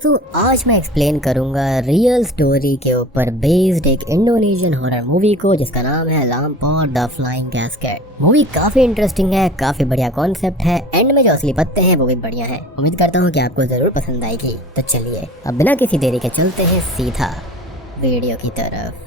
दोस्तों आज मैं एक्सप्लेन करूंगा रियल स्टोरी के ऊपर बेस्ड एक इंडोनेशियन हॉरर मूवी को जिसका नाम है लामपोर द फ्लाइंग कैस्केड। मूवी काफी इंटरेस्टिंग है, काफी बढ़िया कॉन्सेप्ट है, एंड में जो असली पत्ते हैं वो भी बढ़िया हैं। उम्मीद करता हूँ कि आपको जरूर पसंद आएगी। तो चलिए अब बिना किसी देरी के चलते हैं सीधा वीडियो की तरफ।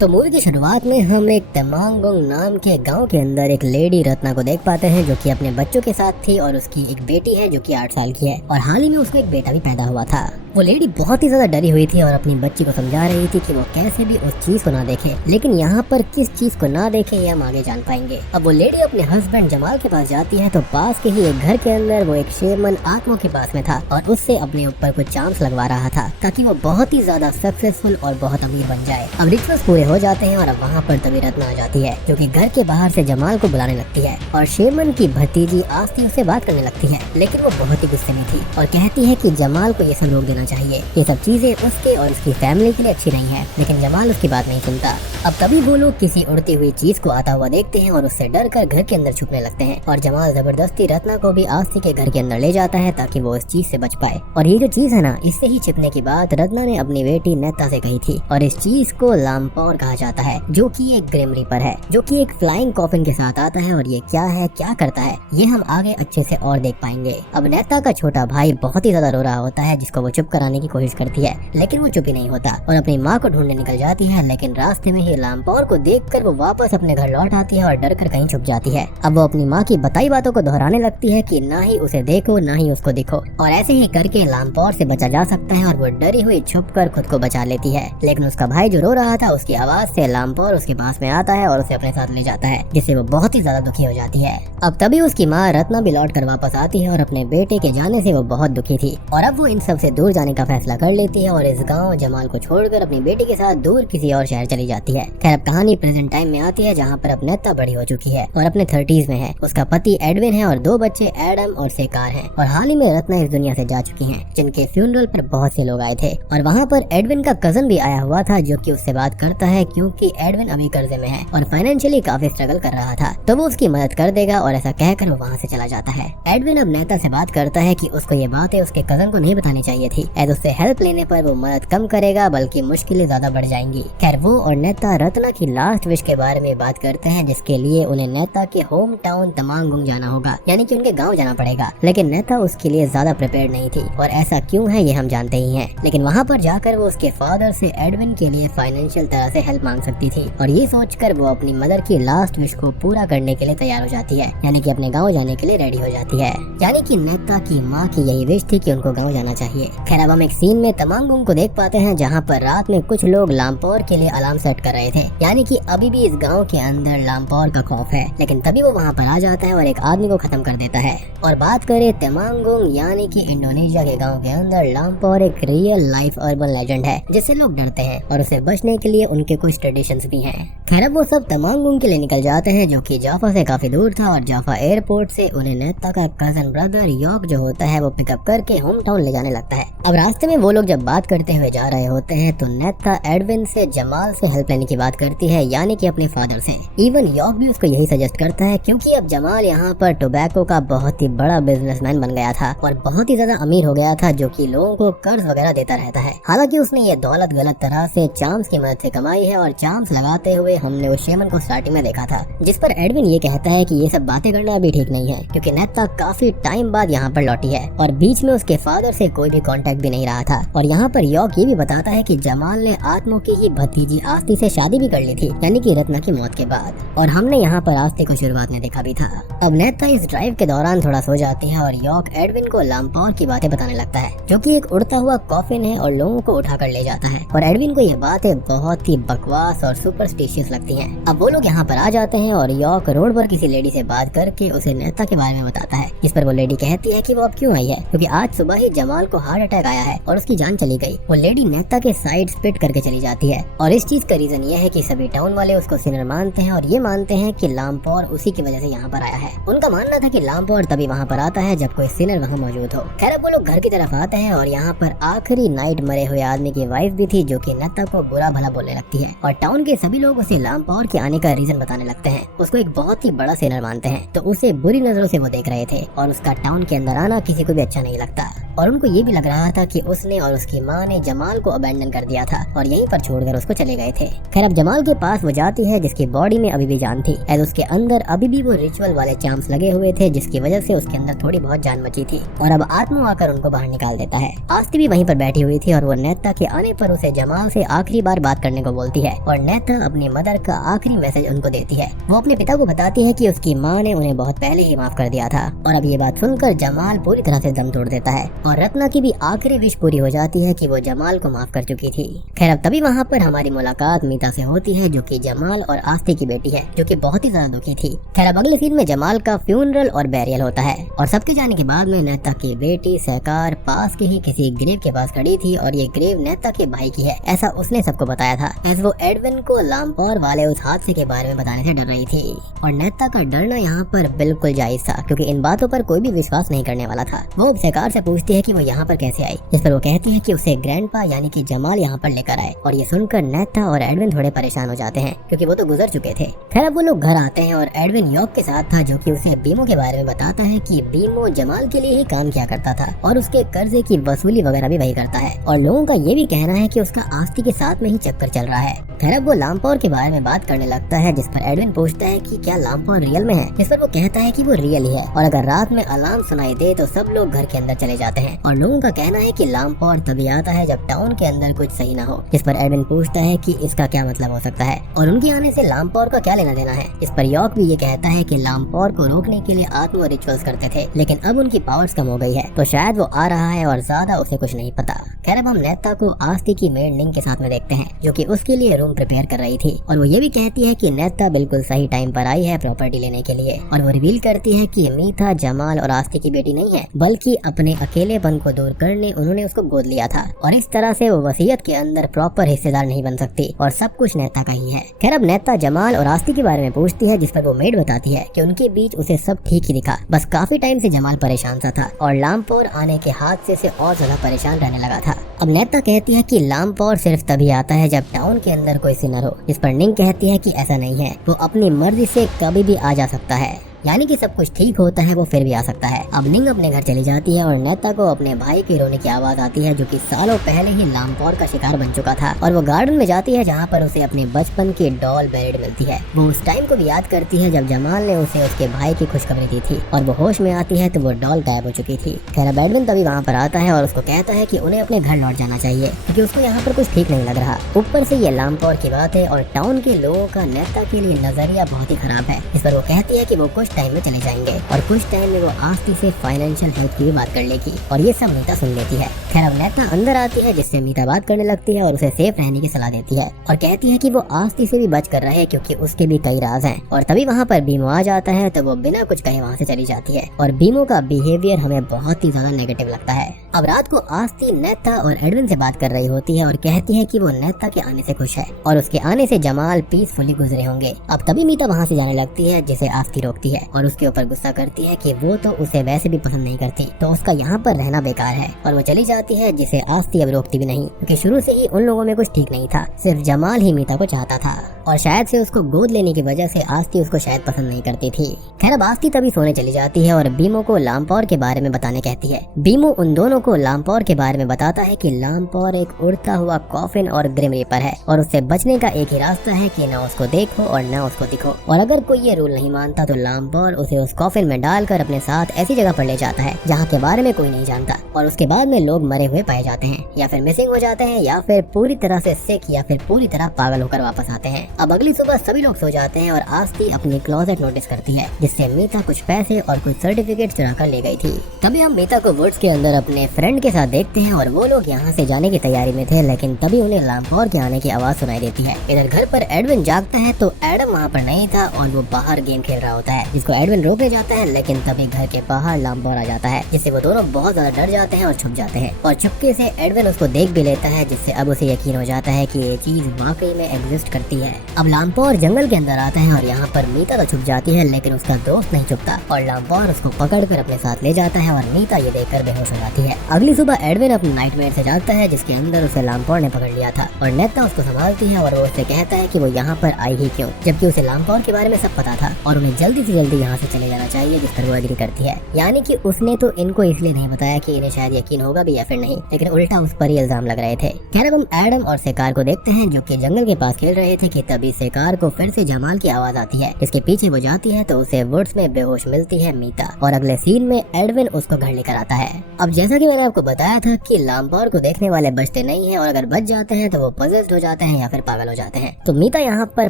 तो मूवी की शुरुआत में हम एक तमांगोंग नाम के गांव के अंदर एक लेडी रत्ना को देख पाते हैं जो कि अपने बच्चों के साथ थी और उसकी एक बेटी है जो कि 8 साल की है और हाल ही में उसको एक बेटा भी पैदा हुआ था। वो लेडी बहुत ही ज्यादा डरी हुई थी और अपनी बच्ची को समझा रही थी कि वो कैसे भी उस चीज को ना देखे, लेकिन यहाँ पर किस चीज को ना देखे ये हम आगे जान पाएंगे। अब वो लेडी अपने हस्बैंड जमाल के पास जाती है तो पास के ही एक घर के अंदर वो एक शेरमन आत्मा के पास में था और उससे अपने ऊपर कुछ चार्म्स लगवा रहा था ताकि वो बहुत ही ज्यादा सक्सेसफुल और बहुत अमीर बन जाए। अब रिचुअल्स पूरे हो जाते हैं और अब वहाँ पर तभी रत्ना आ जाती है जो कि घर के बाहर से जमाल को बुलाने लगती है और शेरमन की भतीजी आस्ती उससे बात करने लगती है, लेकिन वो बहुत ही गुस्से में थी और कहती है कि जमाल को ये सब रोक देना चाहिए, ये सब चीजें उसके और उसकी फैमिली के लिए अच्छी नहीं है। लेकिन जमाल उसकी बात नहीं सुनता। अब तभी वो लोग किसी उड़ती हुई चीज को आता हुआ देखते हैं और उससे डर कर घर के अंदर छुपने लगते हैं और जमाल जबरदस्ती रत्ना को भी आस्ती के घर के अंदर ले जाता है ताकि वो उस चीज से बच पाए। और ये जो चीज है ना, इससे ही छिपने की बात रत्ना ने अपनी बेटी नेता से कही थी और इस चीज को लामपोर कहा जाता है जो कि एक ग्रिम रीपर है जो कि एक फ्लाइंग कॉफिन के साथ आता है। और ये क्या है, क्या करता है, ये हम आगे अच्छे से और देख पाएंगे। अब नेता का छोटा भाई बहुत ही ज्यादा रो रहा होता है जिसको वो चुप कराने की कोशिश करती है, लेकिन वो चुप ही नहीं होता और अपनी माँ को ढूंढने निकल जाती है। लेकिन रास्ते में ही लामपोर को देखकर वो वापस अपने घर लौट आती है और डर कर कहीं छुप जाती है। अब वो अपनी माँ की बताई बातों को दोहराने लगती है कि ना ही उसे देखो ना ही उसको दिखो, और ऐसे ही करके लामपोर से बचा जा सकता है और वो डरी हुई छुप कर खुद को बचा लेती है। लेकिन उसका भाई जो रो रहा था उसकी आवाज से लामपोर उसके पास में आता है और उसे अपने साथ ले जाता है, जिससे वो बहुत ही ज्यादा दुखी हो जाती है। अब तभी उसकी माँ रत्ना भी लौट कर वापस आती है और अपने बेटे के जाने से वो बहुत दुखी थी और अब वो इन सब से दूर जाने का फैसला कर लेती है और इस गांव जमाल को छोड़कर अपनी बेटी के साथ दूर किसी और शहर चली जाती है। खैर अब कहानी प्रेजेंट टाइम में आती है जहाँ पर अब नेता बड़ी हो चुकी है और अपने 30s में है। उसका पति एडविन है और 2 बच्चे एडम और सेकार हैं। और हाल ही में रत्ना इस दुनिया से जा चुकी हैं, जिनके फ्यूनरल पर बहुत से लोग आए थे और वहाँ पर एडविन का कजन भी आया हुआ था जो कि उससे बात करता है क्योंकि एडविन अभी कर्जे में है और फाइनेंशियली काफी स्ट्रगल कर रहा था, तो वो उसकी मदद कर देगा और ऐसा कहकर वो वहाँ से चला जाता है। एडविन अब नेता से बात करता है कि उसको ये बातें उसके कजन को नहीं बतानी चाहिए थी, ऐसे उससे हेल्प लेने पर वो मदद कम करेगा बल्कि मुश्किलें ज्यादा बढ़ जाएंगी। खैर वो और नेता रत्ना की लास्ट विश के बारे में बात करते हैं जिसके लिए उन्हें नेता के होम टाउन तमांगोंग जाना होगा, यानी कि उनके गाँव जाना पड़ेगा। लेकिन नेता उसके लिए ज्यादा प्रिपेयर्ड नहीं थी और ऐसा क्यों है ये हम जानते ही हैं। लेकिन वहाँ पर जाकर वो उसके फादर से एडविन के लिए फाइनेंशियल तरह से हेल्प मांग सकती थी और ये सोचकर वो अपनी मदर की लास्ट विश को पूरा करने के लिए तैयार हो जाती है, यानी कि अपने गांव जाने के लिए रेडी हो जाती है। यानी कि नेता की माँ की यही विश थी कि उनको गांव जाना चाहिए। खैर अब हम एक सीन में तमांगोंग को देख पाते हैं जहाँ पर रात में कुछ लोग लामपोर के लिए अलार्म सेट कर रहे थे, यानी कि अभी भी इस गांव के अंदर लामपोर का खौफ है। लेकिन तभी वो वहाँ पर आ जाता है और एक आदमी को खत्म कर देता है। और बात करें तमांगोंग यानी कि इंडोनेशिया के गाँव के अंदर लामपोर एक रियल लाइफ अर्बन लेजेंड है जिससे लोग डरते हैं और उसे बचने के लिए उनके कुछ ट्रेडिशंस भी हैं। खैर अब वो सब तमांगोंग के लिए निकल जाते हैं जो कि जाफा से काफी दूर था और जाफा एयरपोर्ट से उन्हें नेता का कजन ब्रदर यॉक जो होता है वो पिकअप करके होम टाउन ले जाने लगता है। अब रास्ते में वो लोग जब बात करते हुए जा रहे होते हैं तो नेता एडविन से जमाल से हेल्प लेने की बात करती है, यानी कि अपने फादर से। इवन यॉक भी उसको यही सजेस्ट करता है क्योंकि अब जमाल यहाँ पर टोबैको का बहुत ही बड़ा बिजनेसमैन बन गया था और बहुत ही ज्यादा अमीर हो गया था जो कि लोगों को कर्ज वगैरह देता रहता है। हालांकि उसने ये दौलत गलत तरह से चार्म्स की मदद से कमाई है और चार्म्स लगाते हुए हमने उस शेमन को स्टार्टिंग में देखा था, जिस पर एडविन ये कहता है कि ये सब बातें करना अभी ठीक नहीं है क्योंकि नेता काफी टाइम बाद यहाँ पर लौटी है और बीच में उसके फादर से कोई भी कांटेक्ट भी नहीं रहा था। और यहाँ पर यॉक ये भी बताता है कि जमाल ने आत्मो की ही भतीजी आस्ती से शादी भी कर ली थी, यानी कि रत्ना की मौत के बाद, और हमने यहाँ पर आस्ती को शुरुआत में देखा भी था। अब नेता इस ड्राइव के दौरान थोड़ा सो जाती है और यॉक एडविन को लामपोर की बातें बताने लगता है जो कि एक उड़ता हुआ कॉफिन है और लोगों को उठा कर ले जाता है और एडविन को ये बातें बहुत ही बकवास और सुपरस्टिशियस लगती हैं। अब वो लोग यहाँ पर आ जाते हैं और यॉक रोड पर किसी लेडी से बात करके उसे नेता के बारे में बताता है, इस पर वो लेडी कहती है कि वो अब क्यों आई है क्योंकि आज सुबह ही जमाल को हार्ट अटैक आया है और उसकी जान चली गई। वो लेडी नेता के साइड स्पिट करके चली जाती है और इस चीज का रीजन ये है कि सभी टाउन वाले उसको सिनर मानते हैं और ये मानते हैं कि लामपोर उसी की वजह से यहाँ पर आया है। उनका मानना था कि लामपोर तभी वहाँ पर आता है जब कोई सिनर वहाँ मौजूद हो। खैर अब वो लोग घर की तरफ आते हैं और यहाँ पर आखिरी नाइट मरे हुए आदमी की वाइफ भी थी जो कि नेता को बुरा भला बोलने लगती है और टाउन के सभी लोग उसे लामपोर के आने का रीजन बताने लगते हैं। उसको एक बहुत ही बड़ा सिनर मानते हैं तो उसे बुरी नजरों से वो देख रहे थे और उसका टाउन के अंदर आना किसी को भी अच्छा नहीं लगता। और उनको ये भी लग रहा था कि उसने और उसकी माँ ने जमाल को अबैंडन कर दिया था और यहीं पर छोड़कर उसको चले गए थे। खैर अब जमाल के पास वो जाती है जिसकी बॉडी में अभी भी जान थी, एज उसके अंदर अभी भी वो रिचुअल वाले चार्म्स लगे हुए थे जिसकी वजह से उसके अंदर थोड़ी बहुत जान बची थी। और अब आत्मो आकर उनको बाहर निकाल देता है। आस्ती भी वहीं पर बैठी हुई थी और वो नेता के आने पर उसे जमाल से आखिरी बार बात करने को बोलती है और नेता अपनी मदर का आखिरी मैसेज उनको देती है। वो अपने पिता को बताती है कि उसकी माँ ने उन्हें बहुत पहले ही माफ कर दिया था। और अब ये बात सुनकर जमाल पूरी तरह से दम तोड़ देता है और रत्ना की भी आखिरी विश पूरी हो जाती है कि वो जमाल को माफ कर चुकी थी। खैर अब तभी वहाँ पर हमारी मुलाकात मीता से होती है जो कि जमाल और आस्ती की बेटी है, जो कि बहुत ही ज्यादा दुखी थी। खैर अब अगले सीन में जमाल का फ्यूनरल और बैरियल होता है और सबके जाने के बाद में नेता की बेटी सहकार पास के ही किसी ग्रेव के पास खड़ी थी और ये ग्रेव नेता के भाई की है, ऐसा उसने सबको बताया था। एज वो एडविन को लामपौर वाले उस हादसे के बारे में बताने से डर रही थी और नेता का डरना यहाँ पर बिल्कुल जायज था क्योंकि इन बातों पर कोई भी विश्वास नहीं करने वाला था। वो सहकार से पूछती है कि वो यहाँ पर कैसे आई, जिस पर वो कहती है कि उसे ग्रैंडपा यानी कि जमाल यहाँ पर लेकर आए। और ये सुनकर नेता और एडविन थोड़े परेशान हो जाते हैं क्योंकि वो तो गुजर चुके थे। खैर अब वो लोग घर आते हैं और एडविन यॉक के साथ था जो कि उसे बीमो के बारे में बताता है कि बीमो जमाल के लिए ही काम किया करता था और उसके कर्जे की वसूली वगैरह भी वही करता है। और लोगों का ये भी कहना है कि उसका आस्ती के साथ में ही चक्कर चल रहा है। खैर अब वो लामपौर के बारे में बात करने लगता है जिस पर एडविन पूछता है कि क्या लामपौर रियल में है, जिस पर वो कहता है कि वो रियल ही है और अगर रात में अलार्म सुनाई दे तो सब लोग घर के अंदर चले जाते हैं। और लोगों का कहना है कि लामपौर तभी आता है जब टाउन के अंदर कुछ सही ना हो, जिस पर एडविन पूछता है कि इसका क्या मतलब हो सकता है और उनके आने से लामपौर का क्या लेना देना है। इस पर यॉक भी ये कहता है कि लामपौर को रोकने के लिए आत्मो रिचुअल्स करते थे लेकिन अब उनकी पावर्स कम हो गई है तो शायद वो आ रहा है और ज्यादा उसे कुछ नहीं पता। खैर अब हम नेता को आस्ती की मेड निंग के साथ में देखते हैं जो कि उसके लिए रूम प्रिपेयर कर रही थी और वो ये भी कहती है कि नेता बिल्कुल सही टाइम पर आई है प्रॉपर्टी लेने के लिए। और वो रिवील करती है कि मीता जमाल और आस्ती की बेटी नहीं है बल्कि अपने अकेलेपन को दूर करने उन्होंने उसको गोद लिया था और इस तरह से वो वसीयत के अंदर प्रॉपर हिस्सेदार नहीं बन सकती और सब कुछ नेता का ही है। खैर अब नेता जमाल और आस्ती के बारे में पूछती है जिस पर वो मेड बताती है कि उनके बीच उसे सब ठीक ही दिखा, बस काफी टाइम से जमाल परेशान सा था और लामपौर आने के हादसे से और ज्यादा परेशान रहने लगा था। अब नेता कहती है कि लामपौर सिर्फ तभी आता है जब टाउन के अंदर कोई सिनर हो, जिस पर निंग कहती है कि ऐसा नहीं है, वो अपनी मर्जी से कभी भी आ जा सकता है, यानी कि सब कुछ ठीक होता है वो फिर भी आ सकता है। अब निंग अपने घर चली जाती है और नेता को अपने भाई के रोने की आवाज आती है जो कि सालों पहले ही लामपौर का शिकार बन चुका था। और वो गार्डन में जाती है जहाँ पर उसे अपने बचपन की डॉल बेरिड मिलती है। वो उस टाइम को भी याद करती है जब जमाल ने उसे उसके भाई की खुशखबरी दी थी और वो होश में आती है तो वो डॉल गायब हो चुकी थी। खैर एडविन तभी वहाँ पर आता है और उसको कहता है कि उन्हें अपने घर लौट जाना चाहिए क्योंकि उसको यहाँ पर कुछ ठीक नहीं लग रहा। ऊपर से ये लामपौर की बात है और टाउन के लोगों का नेता के लिए नजरिया बहुत ही खराब है। इस पर वो कहती है कि वो कुछ टाइम में चले जाएंगे और कुछ टाइम में वो आस्ती से फाइनेंशियल हेल्प की भी बात कर लेगी और ये सब मीता सुन लेती है। खैर अब नेता अंदर आती है जिससे मीता बात करने लगती है और उसे सेफ रहने की सलाह देती है और कहती है कि वो आस्ती से भी बच कर रहे क्योंकि उसके भी कई राज हैं। और तभी वहाँ पर बीमो आ जाता है तो वो बिना कुछ कहे वहाँ से चली जाती है और बीमो का बिहेवियर हमें बहुत ही ज्यादा नेगेटिव लगता है। अब रात को आस्ती नेता और एडविन से बात कर रही होती है और कहती है कि वो नेता के आने से खुश है और उसके आने से जमाल पीसफुली गुजरे होंगे। अब तभी मीता वहाँ से जाने लगती है जिसे आस्ती रोकती है और उसके ऊपर गुस्सा करती है कि वो तो उसे वैसे भी पसंद नहीं करती तो उसका यहाँ पर रहना बेकार है और वो चली जाती है जिसे आस्ती अब रोकती भी नहीं क्योंकि शुरू से ही उन लोगों में कुछ ठीक नहीं था, सिर्फ जमाल ही मीता को चाहता था और शायद से उसको गोद लेने की वजह से आस्ती उसको शायद पसंद नहीं करती थी। खैर अब आस्ती तभी सोने चली जाती है और बीमो को लामपौर के बारे में बताने कहती है। बीमो उन दोनों को लामपौर के बारे में बताता है कि लामपौर एक उड़ता हुआ कॉफिन और ग्रिम रीपर है और उससे बचने का एक ही रास्ता है कि ना उसको देखो और ना उसको दिखो और अगर कोई ये रूल नहीं मानता तो लामपौर उसे उस कॉफिन में डालकर अपने साथ ऐसी जगह पर ले जाता है जहाँ के बारे में कोई नहीं जानता और उसके बाद में लोग मरे हुए पाए जाते हैं या फिर मिसिंग हो जाते हैं या फिर पूरी तरह से सिक या फिर पूरी तरह पागल होकर वापस आते हैं। अब अगली सुबह सभी लोग सो जाते हैं और आस्ती अपनी क्लोजेट नोटिस करती है जिससे मीता कुछ पैसे और कुछ सर्टिफिकेट चुरा कर ले गई थी। तभी हम मीता को वुड्स के अंदर अपने फ्रेंड के साथ देखते हैं और वो लोग यहाँ से जाने की तैयारी में थे लेकिन तभी उन्हें लामपौर के आने की आवाज सुनाई देती है। इधर घर पर एडविन जागता है तो एडम वहाँ पर नहीं था और वो बाहर गेम खेल रहा होता है जिसको एडविन रोकने जाता है लेकिन तभी घर के बाहर लामपौर आ जाता है जिससे वो दोनों बहुत ज्यादा डर जाते हैं और छुप जाते हैं और चुपके से एडविन उसको देख भी लेता है जिससे अब उसे यकीन हो जाता है कि ये चीज वाकई में एग्जिस्ट करती है। अब लामपौर जंगल के अंदर आता है और यहाँ पर मीता तो छुप जाती है लेकिन उसका दोस्त नहीं छुपता और लामपौर उसको पकड़कर अपने साथ ले जाता है और मीता ये देखकर बेहोश हो जाती है। अगली सुबह एडविन अपने नाइटमेयर से जागता है जिसके अंदर उसे लामपौर ने पकड़ लिया था और नेता उसको संभालती है और वो उससे कहता है कि वो यहाँ पर आई ही क्यों, जबकि उसे लामपौर के बारे में सब पता था और उन्हें जल्दी से जल्दी यहाँ से चले जाना चाहिए, जिस पर वो एग्री करती है। यानी कि उसने तो इनको इसलिए नहीं बताया कि इन्हें शायद यकीन होगा भी या फिर नहीं, लेकिन उल्टा उस पर ही इल्जाम लग रहे थे। खैर अब हम एडम और शिकार को देखते हैं जो कि जंगल के पास खेल रहे थे कि तभी शिकार को फिर से जमाल की आवाज आती है, जिसके पीछे वो जाती है तो उसे वुड्स में बेहोश मिलती है मीता, और अगले सीन में एडविन उसको घर लेकर आता है। अब जैसा कि मैंने आपको बताया था कि लामपौर को देखने वाले बचते नहीं हैं, और अगर बच जाते हैं तो वो पजल्ड हो जाते हैं या फिर पागल हो जाते हैं। तो मीता यहाँ पर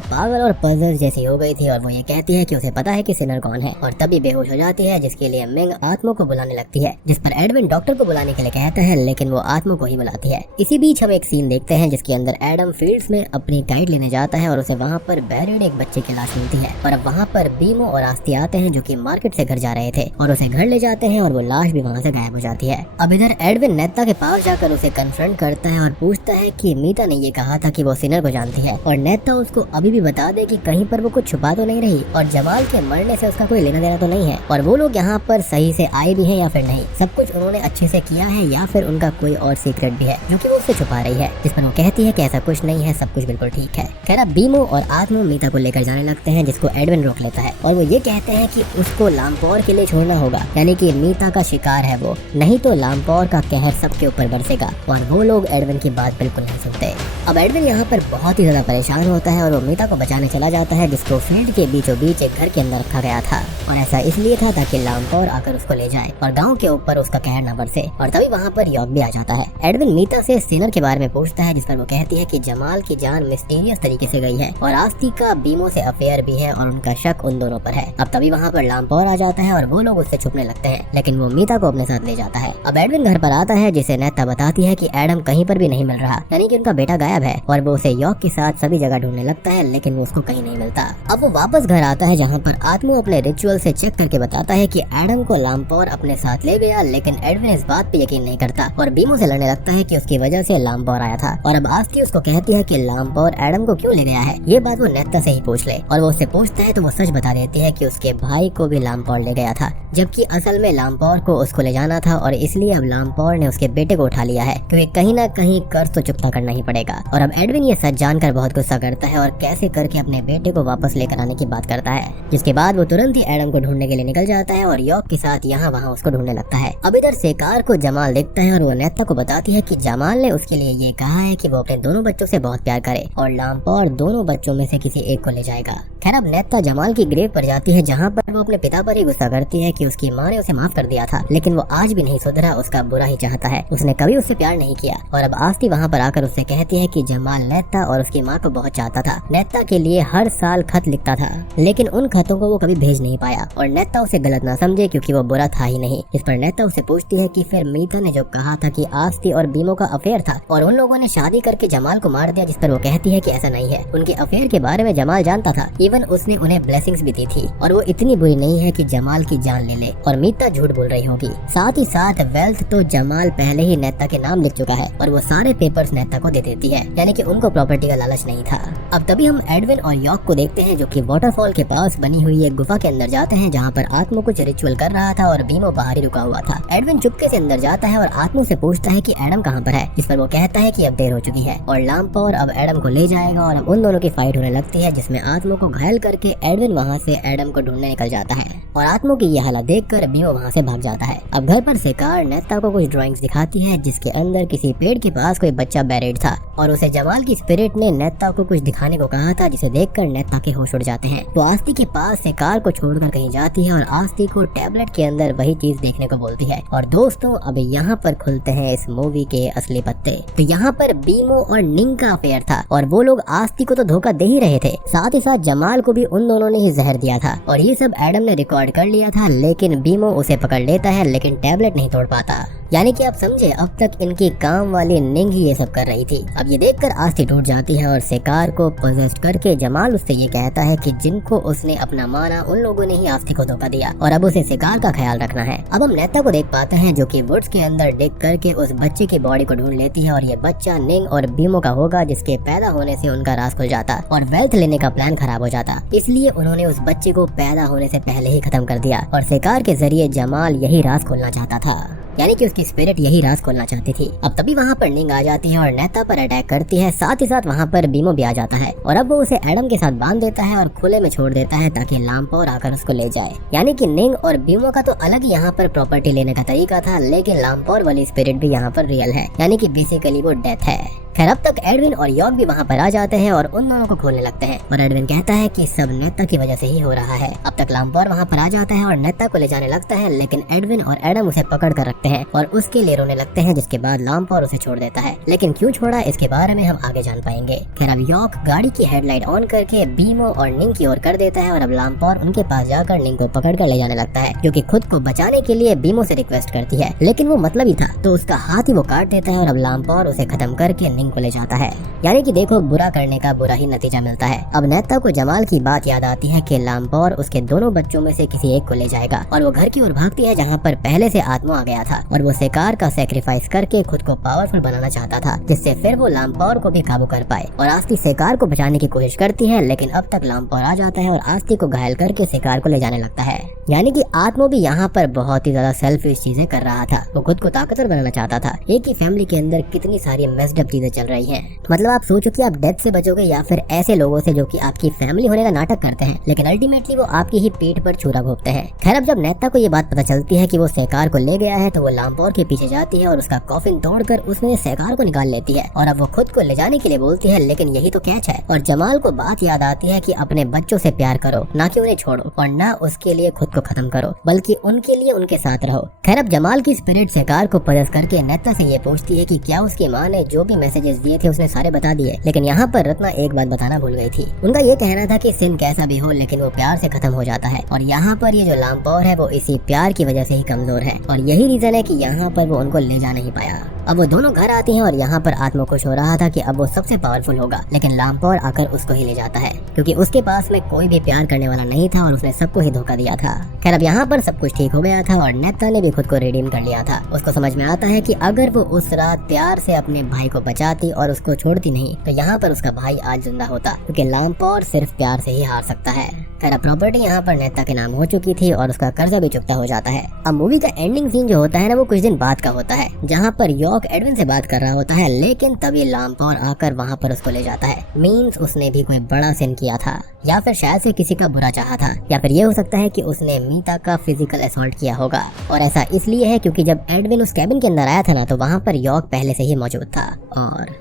पागल और पजल जैसी हो गई थी, और वो ये कहती है कि उसे पता है कि सिनर कौन है, और तभी बेहोश हो जाती है, जिसके लिए मिंग आत्मा को बुलाने लगती है, जिस पर एडविन डॉक्टर को बुलाने के लिए कहता है, लेकिन वो आत्मा को ही बुलाती है। इसी बीच हम एक सीन देखते हैं जिसके अंदर एडम फील्ड्स में अपनी गाइड लेने जाता है और उसे वहाँ पर बैरियड एक बच्चे की लाश मिलती है, और अब वहाँ पर बीमो और आस्ती आते हैं जो कि मार्केट से घर जा रहे थे, और उसे घर ले जाते हैं और वो लाश भी वहाँ से गायब हो जाती है। अब इधर एडविन नेता के पास जाकर उसे कन्फ्रंट करता है और पूछता है कि मीता ने ये कहा था कि वो सिनर को जानती है, और नेता उसको अभी भी बता दे कि कहीं पर वो कुछ छुपा तो नहीं रही, और जमाल के मरने से उसका कोई लेना देना तो नहीं है, और वो लोग यहाँ पर सही से आए भी हैं या फिर नहीं, सब कुछ उन्होंने अच्छे से किया है या फिर उनका कोई और सीक्रेट भी है जो कि वो उससे छुपा रही है। जिस पर वो कहती है कि ऐसा कुछ नहीं है, सब कुछ बिल्कुल ठीक है। खैर अब बीमो और आत्मा मीता को लेकर जाने लगते हैं, जिसको एडविन रोक लेता है, और वो ये कहते हैं कि उसको लामपौर के लिए छोड़ना होगा, यानी कि मीता का शिकार है वो, नहीं तो लामपौर का कहर सबके ऊपर बरसेगा, और वो लोग एडविन की बात बिल्कुल नहीं सुनते। अब एडविन यहाँ पर बहुत ही ज्यादा परेशान होता है और वो मीता को बचाने चला जाता है, जिसको फील्ड के बीचों बीच एक घर के अंदर रखा गया था, और ऐसा इसलिए था ताकि लामपौर आकर उसको ले जाए और गाँव के ऊपर उसका कहर न बरसे। और तभी वहाँ पर यॉर्क भी आ जाता है। एडविन मीता से सिनर के बारे में पूछता है, जिस पर वो कहती है कि जमाल की जान मिस्टीरियस तरीके से गई है, और आस्ती का बीमो से अफेयर भी है, और उनका शक उन दोनों पर है। अब तभी वहाँ पर लामपौर आ जाता है और वो लोग उससे छुपने लगते हैं, लेकिन वो मीता को अपने साथ ले जाता है। अब एडविन घर पर आता है, जिसे नेता बताती है कि एडम कहीं पर भी नहीं मिल रहा, यानी कि उनका बेटा गायब है, और वो उसे यॉर्क के साथ सभी जगह ढूंढने लगता है, लेकिन वो उसको कहीं नहीं मिलता। अब वो वापस घर आता है, जहाँ पर आत्मा अपने रिचुअल से चेक करके बताता है कि एडम को लामपौर अपने साथ ले गया, लेकिन एडविन इस बात पे यकीन नहीं करता और बीमो से लड़ने लगता है कि उसकी वजह से लामपौर आया था। और अब आस्ती उसको कहती है कि लामपौर एडम को क्यों ले गया है, ये बात वो नेता से ही पूछ ले, और वो उससे पूछता है तो वो सच बता देती है कि उसके भाई को भी लामपौर ले गया था, जबकि असल में लामपौर को उसको ले जाना था, और इसलिए अब लामपौर ने उसके बेटे को उठा लिया है, क्योंकि कहीं ना कहीं कर्ज तो चुकता करना ही पड़ेगा। और अब एडविन ये सच जानकर बहुत गुस्सा करता है और कैसे करके अपने बेटे को वापस लेकर आने की बात करता है, जिसके बाद वो तुरंत ही एडम को ढूंढने के लिए निकल जाता है और यॉर्क के साथ यहाँ वहाँ उसको ढूंढने लगता है। अब इधर शिकार को जमाल देखता है और वो नेता को बताती है कि जमाल ने उसके लिए ये कहा है कि वो अपने दोनों बच्चों से बहुत प्यार करे, और लामपौर दोनों बच्चों में से किसी एक को ले जाएगा। खैर अब नेता जमाल की ग्रेव पर जाती है, जहाँ पर वो अपने पिता पर ही गुस्सा करती है कि उसकी माँ ने उसे माफ कर दिया था, लेकिन वो आज भी नहीं सुधरा, उसका बुरा ही चाहता है, उसने कभी उससे प्यार नहीं किया। और अब आस्ती वहाँ पर आकर उससे कहती है कि जमाल नेता और उसकी माँ को बहुत चाहता था, नेता के लिए हर साल खत लिखता था, लेकिन उन खतों को वो कभी भेज नहीं पाया, और नेता उसे गलत ना समझे क्योंकि वो बुरा था ही नहीं। इस पर नेता उसे पूछती है कि फिर मीता ने जो कहा था कि आस्ती और बीमो का अफेयर था और उन लोगों ने शादी करके जमाल को मार दिया, जिस पर वो कहती है कि ऐसा नहीं है, उनके अफेयर के बारे में जमाल जानता था, इवन उसने उन्हें ब्लेसिंग्स भी दी थी, और वो इतनी बुरी नहीं है कि जमाल की जान ले ले। और मीता झूठ बोल रही होगी। साथ ही साथ वेल्थ तो जमाल पहले ही नेता के नाम लिख चुका है, और वो सारे पेपर्स नेता को दे देती है, यानी कि उनको प्रॉपर्टी का लालच नहीं था। अब तभी हम एडविन और यॉर्क को देखते हैं, जो कि वाटरफॉल के पास बनी हुई एक गुफा के अंदर जाते हैं, जहाँ पर आत्मा कुछ रिचुअल कर रहा था और बीमो बाहर ही रुका हुआ था। एडविन चुपके से अंदर जाता है और आत्मा से पूछता है कि एडम कहाँ पर है, जिस पर वो कहता है कि अब देर हो चुकी है और लामपौर अब एडम को ले जाएगा, और अब उन दोनों की फाइट होने लगती है, जिसमें आत्मा को घायल करके एडविन वहाँ से एडम को ढूंढने निकल जाता है, और आत्मा की ये हालत देखकर बीमो वहाँ से भाग जाता है। अब घर पर शिकार नेता को कुछ ड्राइंग्स दिखाती है, जिसके अंदर किसी पेड़ के पास कोई बच्चा बैरिड था, और उसे जमाल की स्पिरिट ने नेता को कुछ दिखाने को कहा था, जिसे देखकर नेता के होश उड़ जाते हैं। वो आस्ती के पास शिकार को छोड़कर कहीं जाती है और आस्ती को टैबलेट के अंदर वही चीज देखने को बोलती है। और दोस्तों अब यहाँ पर खुलते हैं इस मूवी के असली पत्ते। तो यहाँ पर बीमो और निंग का अफेयर था, और वो लोग आस्ती को तो धोखा दे ही रहे थे, साथ ही साथ जमाल को भी उन दोनों ने ही जहर दिया था, और ये सब एडम ने रिकॉर्ड कर लिया था, लेकिन बीमो उसे पकड़ लेता है, लेकिन टैबलेट नहीं तोड़ पाता। यानी कि आप समझे, अब तक इनकी काम वाली निंग ही ये सब कर रही थी। अब ये देखकर आस्ती टूट जाती है और शिकार को पोजेस्ट करके जमाल उससे ये कहता है कि जिनको उसने अपना माना उन लोगों ने ही आस्ती को धोखा दिया, और अब उसे शिकार का ख्याल रखना है। अब हम नेता को देख पाते हैं, जो कि वुड्स के अंदर डिग करके उस बच्चे की बॉडी को ढूंढ लेती है, और ये बच्चा निंग और बीमो का होगा, जिसके पैदा होने से उनका राज खुल जाता और वेल्थ लेने का प्लान खराब हो जाता। इसलिए उन्होंने उस बच्चे को पैदा होने से पहले ही खत्म कर दिया, और शिकार के जरिए जमाल यही राज खोलना चाहता था। यानी कि उसकी स्पिरिट यही राज खोलना चाहती थी। अब तभी वहाँ पर निंग आ जाती है और नेता पर अटैक करती है, साथ ही साथ वहाँ पर बीमो भी आ जाता है और अब वो उसे एडम के साथ बांध देता है और खुले में छोड़ देता है ताकि लामपोर आकर उसको ले जाए। यानी कि निंग और बीमो का तो अलग ही यहाँ पर प्रॉपर्टी लेने का तरीका था, लेकिन लामपोर वाली स्पिरिट भी यहाँ पर रियल है, यानी कि बेसिकली वो डेथ है। खैर अब तक एडविन और यॉर्क भी वहाँ पर आ जाते हैं और उन दोनों को खोलने लगते हैं और एडविन कहता है कि सब नेता की वजह से ही हो रहा है। अब तक लामपोर वहाँ पर आ जाता है और नेता को ले जाने लगता है, लेकिन एडविन और एडम उसे पकड़ कर रखते हैं और उसके लिए रोने लगते हैं, जिसके बाद लामपोर उसे छोड़ देता है। लेकिन क्यों छोड़ा इसके बारे में हम आगे जान पाएंगे। खैर अब यॉर्क गाड़ी की हेडलाइट ऑन करके बीमो और निंग की ओर कर देता है और अब लामपोर उनके पास जाकर निंग को पकड़ कर ले जाने लगता है, क्योंकि खुद को बचाने के लिए बीमो से रिक्वेस्ट करती है, लेकिन वो मतलब ही था तो उसका हाथ ही वो काट देता है और अब लामपोर उसे खत्म करके निंग को ले जाता है। यानी कि देखो, बुरा करने का बुरा ही नतीजा मिलता है। अब नेता को जमाल की बात याद आती है कि लामपोर उसके दोनों बच्चों में से किसी एक को ले जाएगा और वो घर की ओर भागती है जहाँ पर पहले से आत्मा आ गया था और वो शिकार का सेक्रीफाइस करके खुद को पावरफुल बनाना चाहता था, जिससे फिर वो लामपोर को भी काबू कर पाए। और आस्ती शिकार को बचाने की कोशिश करती है, लेकिन अब तक लामपोर आ जाता है और आस्ती को घायल करके शिकार को ले जाने लगता है। यानी कि आत्मा भी यहाँ पर बहुत ही ज्यादा सेल्फिश चीजें कर रहा था। वो खुद को ताकतवर बनाना चाहता था। एक ही फैमिली के अंदर कितनी सारी मेस्ड अप चीजें चल रही हैं। मतलब आप सोचो कि आप डेथ से बचोगे या फिर ऐसे लोगों से जो कि आपकी फैमिली होने का नाटक करते हैं, लेकिन अल्टीमेटली वो आपकी ही पीठ पर छुरा घोंपते हैं। खैर अब जब नेता को ये बात पता चलती है कि वो शिकार को ले गया है, तो वो लामपोर के पीछे जाती है और उसका कॉफिन तोड़कर उसमें शिकार को निकाल लेती है और अब वो खुद को ले जाने के लिए बोलती है, लेकिन यही तो कैच है। और जमाल को बात याद आती है कि अपने बच्चों से प्यार करो, ना कि उन्हें छोड़ो और ना उसके लिए खुद को खत्म करो, बल्कि उनके लिए उनके साथ रहो। खैर अब जमाल की स्पिरिट शिकार को पदस करके नेता से ये पूछती है कि क्या उसकी माँ ने जो भी मैसेजेस दिए थे उसने सारे बता दिए। लेकिन यहाँ पर रत्ना एक बात बताना भूल गई थी। उनका ये कहना था कि सिन कैसा भी हो लेकिन वो प्यार से खत्म हो जाता है और यहाँ पर ये जो लामपोर है वो इसी प्यार की वजह से ही कमजोर है और यही रीजन है कि यहाँ पर वो उनको ले जा नहीं पाया। अब वो दोनों घर आती हैं और यहाँ पर आत्मा खुश हो रहा था कि अब वो सबसे पावरफुल होगा, लेकिन लामपोर आकर उसको ही ले जाता है क्योंकि उसके पास में कोई भी प्यार करने वाला नहीं था और उसने सबको ही धोखा दिया था। खैर अब यहाँ पर सब कुछ ठीक हो गया था और नेता ने भी खुद को रिडीम कर लिया था। उसको समझ में आता है कि अगर वो उस रात प्यार से अपने भाई को बचाती और उसको छोड़ती नहीं, तो यहाँ पर उसका भाई आज जिंदा होता, क्योंकि लामपोर सिर्फ प्यार से ही हार सकता है। खैर प्रॉपर्टी यहाँ पर नेता के नाम हो चुकी थी और उसका कर्जा भी चुकता हो जाता है। अब मूवी का एंडिंग सीन जो होता है ना, वो कुछ दिन बाद का होता है, जहाँ पर यॉर्क एडविन से बात कर रहा होता है, लेकिन तभी लामपोर आकर वहाँ पर उसको ले जाता है। मीन्स उसने भी कोई बड़ा सिन किया था या फिर शायद से किसी का बुरा चाहा था, या फिर ये हो सकता है कि उसने मीता का फिजिकल असॉल्ट किया होगा। और ऐसा इसलिए है क्योंकि जब एडविन उस कैबिन के अंदर आया था ना, तो वहाँ पर यॉर्क पहले से ही मौजूद था और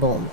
बूम।